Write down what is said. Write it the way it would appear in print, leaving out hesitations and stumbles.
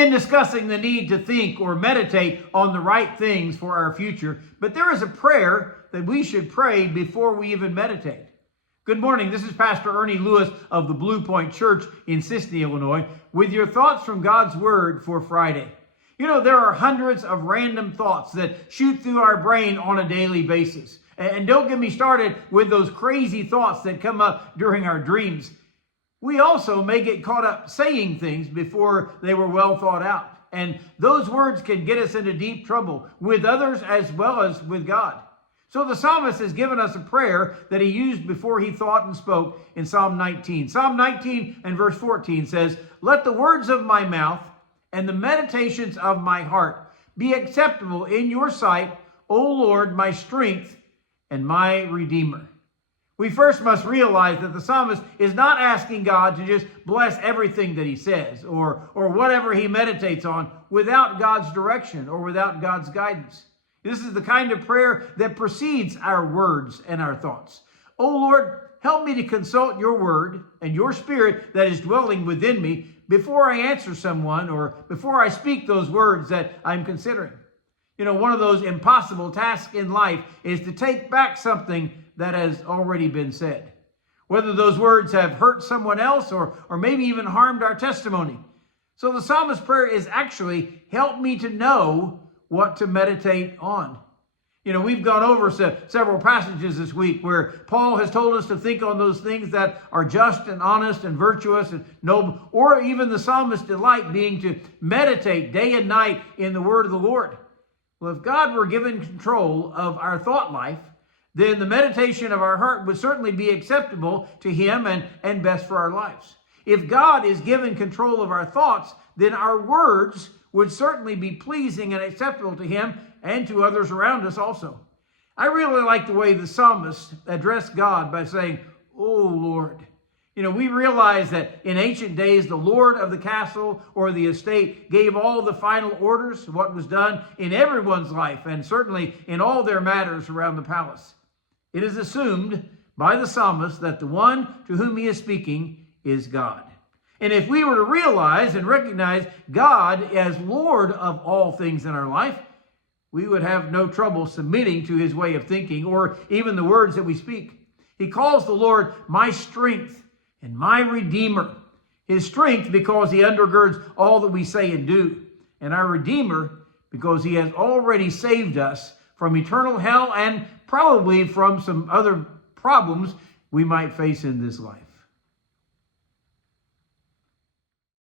been discussing the need to think or meditate on the right things for our future, but there is a prayer that we should pray before we even meditate. Good morning. This is Pastor Ernie Lewis of the Blue Point Church in Sisney, Illinois, with your thoughts from God's Word for Friday. You know, there are hundreds of random thoughts that shoot through our brain on a daily basis. And don't get me started with those crazy thoughts that come up during our dreams. We also may get caught up saying things before they were well thought out. And those words can get us into deep trouble with others as well as with God. So the psalmist has given us a prayer that he used before he thought and spoke in Psalm 19. Psalm 19 and verse 14 says, "Let the words of my mouth and the meditations of my heart be acceptable in your sight, O Lord, my strength and my Redeemer." We first must realize that the psalmist is not asking God to just bless everything that he says or whatever he meditates on without God's direction or without God's guidance. This is the kind of prayer that precedes our words and our thoughts. "O Lord, help me to consult your word and your spirit that is dwelling within me before I answer someone or before I speak those words that I'm considering." You know, one of those impossible tasks in life is to take back something that has already been said, whether those words have hurt someone else or maybe even harmed our testimony. So the psalmist's prayer is actually, help me to know what to meditate on. You know, we've gone over several passages this week where Paul has told us to think on those things that are just and honest and virtuous and noble, or even the psalmist's delight being to meditate day and night in the word of the Lord. Well, if God were given control of our thought life, then the meditation of our heart would certainly be acceptable to him and best for our lives. If God is given control of our thoughts, then our words would certainly be pleasing and acceptable to him and to others around us also. I really like the way the psalmist addressed God by saying, "Oh Lord." You know, we realize that in ancient days, the lord of the castle or the estate gave all the final orders of what was done in everyone's life and certainly in all their matters around the palace. It is assumed by the psalmist that the one to whom he is speaking is God. And if we were to realize and recognize God as Lord of all things in our life, we would have no trouble submitting to his way of thinking or even the words that we speak. He calls the Lord my strength and my Redeemer. His strength because he undergirds all that we say and do. And our Redeemer because he has already saved us from eternal hell and probably from some other problems we might face in this life.